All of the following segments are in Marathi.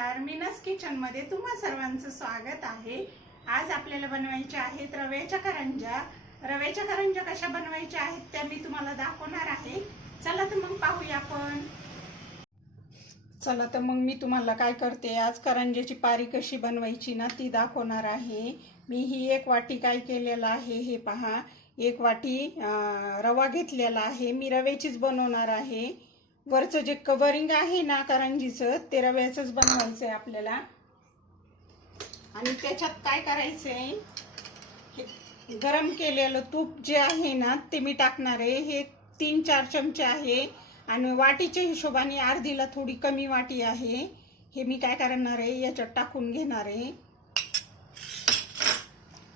नमस्कार मीनस किचनमध्ये तुम्हा सर्वांचं स्वागत आहे. आज आपल्याला बनवायच्या आहेत रव्याच्या करंजा रव्याच्या करंजा कशा बनवायच्या आहेत त्या मी तुम्हाला दाखवणार आहे. चला तर मग पाहूया आपण. चला तर मग मी तुम्हाला काय करते आज करंजाची पारी कशी बनवायची ना ती दाखवणार आहे. मी ही एक वाटी काय केलेलं आहे हे पहा. एक वाटी रवा घेतलेला आहे. मी रव्याचीच बनवणार आहे. वरचं जे कवरिंग आहे ना करंजीचं ते रव्याचंच बनवायचं आहे आपल्याला. आणि त्याच्यात काय करायचंय? गरम केलेलं तूप जे आहे ना ते मी टाकणार आहे. हे तीन चार चमचे आहे. आणि वाटीच्या हिशोबाने अर्धीला थोडी कमी वाटी आहे. हे मी काय करणार आहे? याच्यात टाकून घेणार आहे.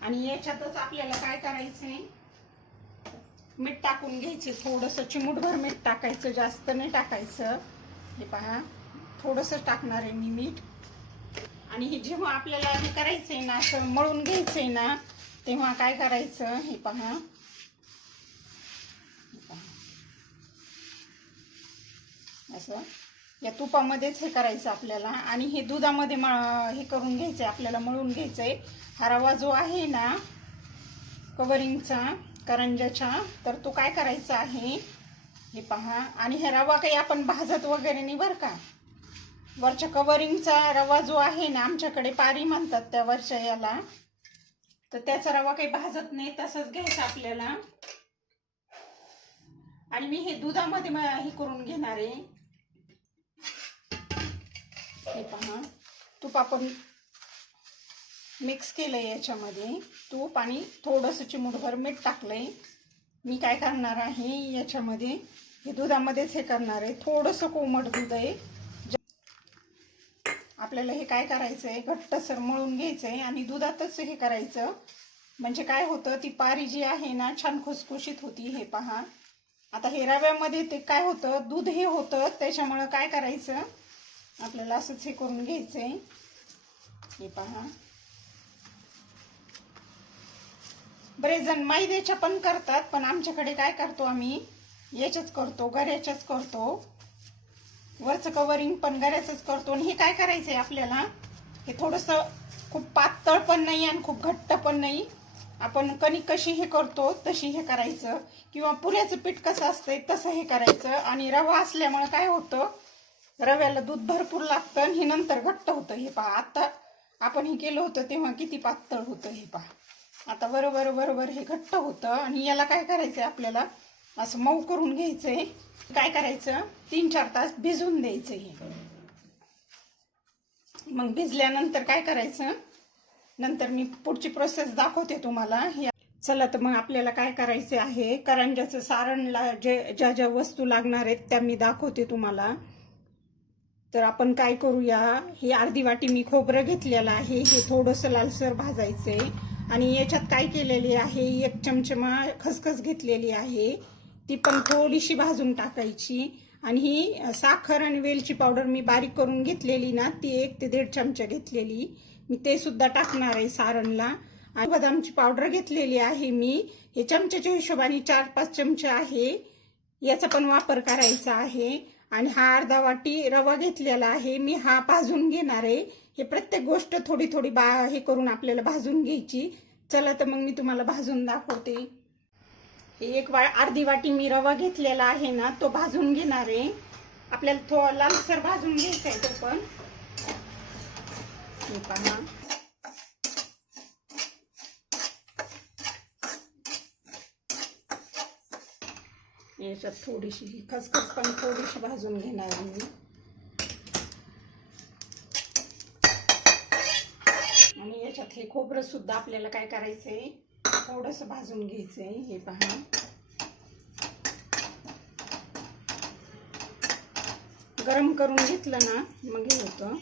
आणि याच्यातच आपल्याला काय करायचंय? मीठ टाकून घ्यायचे थोडंसं चिमूटभर मीठ टाकायचं जास्त नाही टाकायचं. हे पहा थोडंसं टाकणार आहे मी मीठ. आणि हे जेव्हा आपल्याला हे करायचंय ना असं मळून घ्यायचंय ना तेव्हा काय करायचं हे पहा. असं. या तुपामध्येच हे करायचं आपल्याला. आणि हे दुधामध्ये म- हे करून घ्यायचंय आपल्याला मळून घ्यायचंय. हा रवा जो आहे ना कवरिंगचा करंजाच्या तर तो काय करायचा आहे? हे पहा. आणि हे रवा काही आपण भाजत वगैरे नाही बरं का? वरच्या कवरिंगचा रवा जो आहे ना आमच्याकडे पारी म्हणतात त्या वरच्या याला. तर त्याचा रवा काही भाजत नाही तसंच घ्यायचं आपल्याला. आणि मी हे दुधामध्ये हे करून घेणार आहे. हे पहा. तूप मिक्स मिक्स केलंय याच्यामध्ये तूप आणि थोडंसं चिमूटभर मीठ टाकलंय. मी काय करणार आहे याच्यामध्ये हे दुधामध्येच हे करणार आहे. थोडंसं कोमट दूध आहे. आपल्याला हे काय करायचं आहे घट्टसर मळून घ्यायचं आहे आणि दुधातच हे करायचं. म्हणजे काय होतं ती पारी जी आहे ना छान खुसखुशीत होती हे पहा. आता हे रव्यामध्ये ते काय होतं दूध हे होतं त्याच्यामुळं काय करायचं? आपल्याला असंच हे करून घ्यायचं आहे हे पहा. बरेच जण मैद्याच्या पण करतात पण आमच्याकडे काय करतो आम्ही? याच्याच करतो गऱ्याच्याच करतो. वरचं कवरिंग पण गऱ्याचंच करतो. आणि हे काय करायचं आहे आपल्याला? हे थोडंसं खूप पातळ पण नाही आणि खूप घट्ट पण नाही. आपण कणिक कशी हे करतो तशी हे करायचं. किंवा पुऱ्याचं पीठ कसं असतंय तसं हे करायचं. आणि रवा असल्यामुळे काय होतं? रव्याला दूध भरपूर लागतं आणि हे नंतर घट्ट होतं. हे पहा आता आपण हे केलं होतं तेव्हा किती पातळ होतं हे पहा. आता बरोबर बरोबर हे घट्ट होतं आणि याला काय करायचंय आपल्याला? असं मऊ करून घ्यायचंय. काय करायचं? तीन चार तास भिजून द्यायचं हे. मग भिजल्यानंतर काय करायचं? नंतर मी पुढची प्रोसेस दाखवते तुम्हाला. चला तर मग आपल्याला काय करायचे आहे? करंजाचं सारणला जे ज्या ज्या वस्तू लागणार आहेत त्या मी दाखवते तुम्हाला. तर आपण काय करूया? ही अर्धी वाटी मी खोबरं घेतलेलं आहे. हे थोडंसं लालसर भाजायचंय. आणि याच्यात काय केलेली आहे? एक चमचमा खसखस घेतलेली आहे. ती पण थोडीशी भाजून टाकायची. आणि ही साखर आणि वेलची पावडर मी बारीक करून घेतलेली ना ती एक ते दीड चमचा घेतलेली. मी ते सुद्धा टाकणार आहे सारणला. आणि बदामची पावडर घेतलेली आहे मी. हे चमच्याच्या हिशोबाने चार पाच चमचे आहे. याचा पण वापर करायचा आहे. आणि हा अर्धा वाटी रवा घेतलेला आहे. मी हा भाजून घेणार आहे. हे प्रत्येक गोष्ट थोडी थोडी बा हे करून आपल्याला भाजून घ्यायची. चला तर मग मी तुम्हाला भाजून दाखवते. हे एक वा अर्धी वाटी मी रवा घेतलेला आहे ना तो भाजून घेणार आहे. आपल्याला थो लालसर भाजून घ्यायचा आहे तो पण. पहा. याच्यात थोडीशी ही खसखस पण थोडीशी भाजून घेणार आहे मी आणि याच्यात हे खोबरं सुद्धा आपल्याला काय करायचंय? थोडंसं भाजून घ्यायचंय हे पहा. गरम करून घेतलं ना मग हे होतं.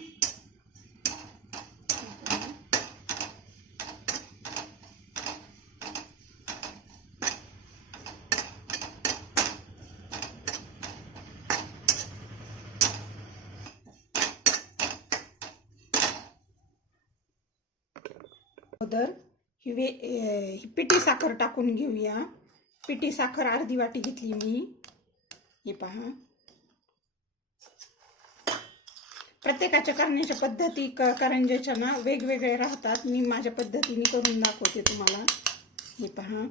अगोदर ही वे ही पिठी साखर टाकून घेऊया. पिठी साखर अर्धी वाटी घेतली मी. हे पहा. प्रत्येकाच्या करण्याच्या पद्धती क करंज्याच्या ना वेगवेगळे राहतात. मी माझ्या पद्धतीने करून दाखवते तुम्हाला. हे पहा.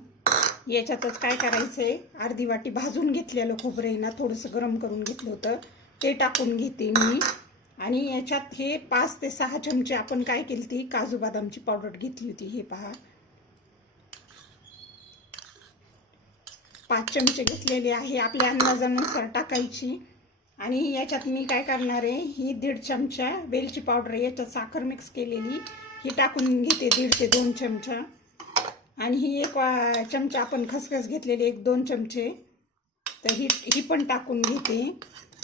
याच्यातच काय करायचं आहे अर्धी वाटी भाजून घेतलेलं खोबरे ना थोडंसं गरम करून घेतलं होतं. ते टाकून घेते मी. आणि याच्यात हे पाच ते सहा चमचे आपण काय केली ती काजू बदामची पावडर घेतली होती. हे पहा. पाच चमचे घेतलेले आहे आपल्या अंदाजानुसार टाकायची. आणि याच्यात मी काय करणार आहे? ही दीड चमचा वेलची पावडर याच्यात साखर मिक्स केलेली. ही टाकून घेते दीड ते दोन चमचा. आणि ही एक चमचा आपण खसखस घेतलेली एक दोन चमचे. तर ही ही पण टाकून घेते.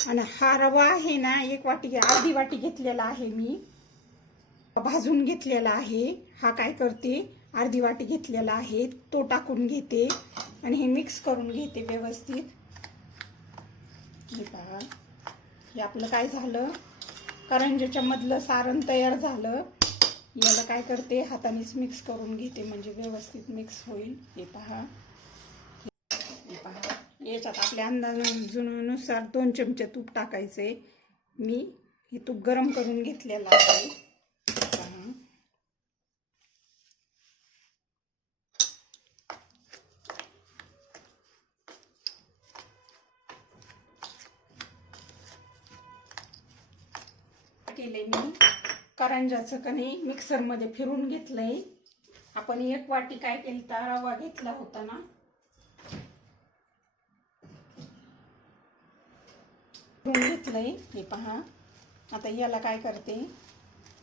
आणि हा रवा आहे ना एक वाटी अर्धी वाटी घेतलेला आहे मी. भाजून घेतलेला आहे. हा काय करते? अर्धी वाटी घेतलेला आहे. तो टाकून घेते आणि हे मिक्स करून घेते व्यवस्थित. हे पहा. हे आपलं काय झालं? करंजाच्या मधलं सारण तयार झालं. याला काय करते? हातानेच मिक्स करून घेते म्हणजे व्यवस्थित मिक्स होईल. हे पहा. याच्यात आपल्या अंदाजानुसार दोन चमचे तूप टाकायचे. मी हे तूप गरम करून घेतलेलं आहे. केले मी. करंजाचं कणी मिक्सरमध्ये फिरून घेतलंय. आपण एक वाटी काय केली तर रवा घेतला होता ना? घेतलंय हे पहा. आता याला काय करते?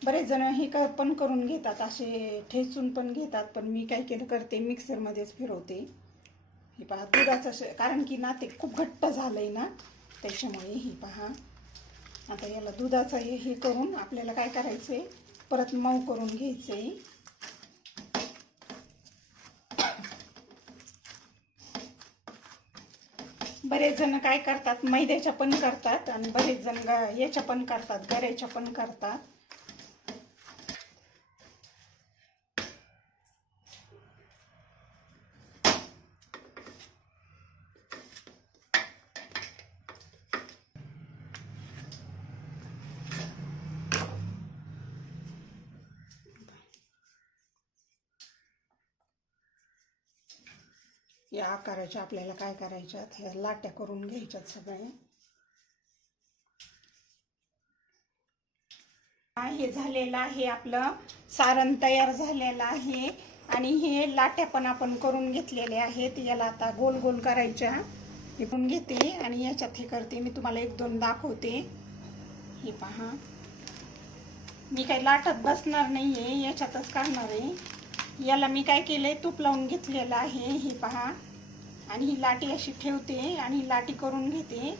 बरेच जण हे क पण करून घेतात असे ठेचून पण घेतात पण मी काय केलं करते मिक्सरमध्येच फिरवते. हे पहा दुधाचं कारण की ना ते खूप घट्ट झालं आहे ना त्याच्यामुळे हे पहा. आता याला दुधाचं हे हे करून आपल्याला काय करायचं आहे परत मऊ करून घ्यायचं आहे बरेच जण काय करतात मैद्याच्या पण करतात आणि बरेच जण याच्या पण करतात गऱ्याच्या पण करतात. या आकाराच्या आपल्याला काय करायच्यात ह्या लाट्या करून घ्यायच्यात सगळ्या हे झालेलं आहे आपलं. सारण तयार झालेलं आहे. आणि हे लाट्या पण आपण करून घेतलेले आहेत. याला आता गोल गोल करायच्या. हे पण घेते आणि याच्यात हे करते. मी तुम्हाला एक दोन दाखवते. हे पहा. मी काही लाटत बसणार नाहीये. याच्यातच करणार आहे. याला मी काय केलंय? तूप लावून घेतलेलं आहे. हे पहा. आणि ही लाटी अशी ठेवते आणि ही लाटी करून घेते.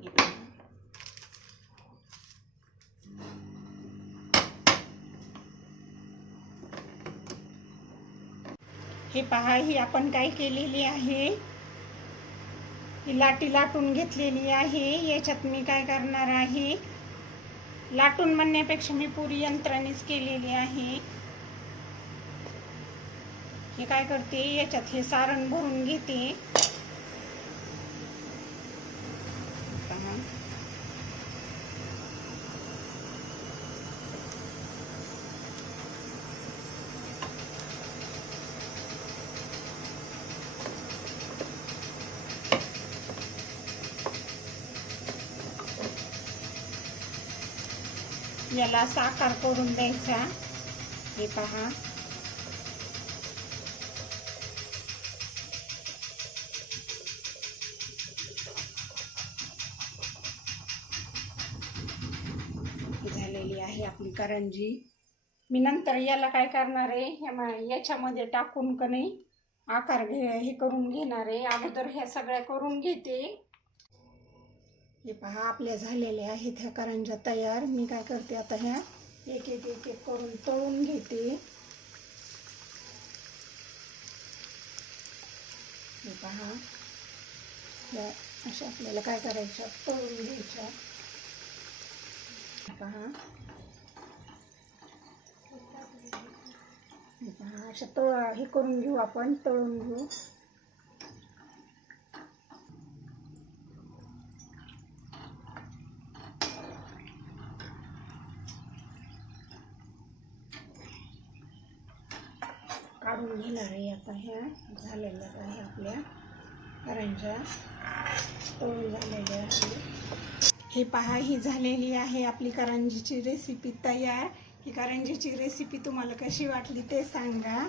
हे पहा. हे पहा ही आपण काय केलेली आहे? ही लाटी लाटून घेतलेली आहे. याच्यात मी काय करणार आहे? लाटून म्हणण्यापेक्षा मी पुरी यंत्रानेच केलेली आहे. हे काय करते? याच्यात हे सारण भरून घेते. याला साकार करून द्यायचा. हे पहा. झालेली आहे आपली करंजी. मी नंतर याला काय करणार आहे? ह्या याच्यामध्ये टाकून का नाही आकार घे हे करून घेणार आहे. अगोदर ह्या सगळ्या करून घेते. हे पहा आपल्या झालेल्या आहेत ह्या करंजा तयार. मी काय करते आता ह्या एक एक एक एक करून तळून घेते. हे पहा या अशा आपल्याला काय करायच्या? तळून घ्यायच्या. पहा. हे पहा अशा तळ हे करून घेऊ आपण तळून घेऊ काढून घेणार आहे आता ह्या झालेल्या आहे आपल्या करंज्या तळून झालेल्या आहे. हे पहा ही झालेली आहे आपली करंजीची रेसिपी तयार. ही करंजीची रेसिपी तुम्हाला कशी वाटली ते सांगा.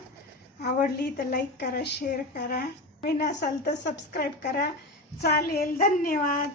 आवडली तर लाईक करा शेअर करा. नवीन असाल तर सबस्क्राईब करा. चालेल धन्यवाद.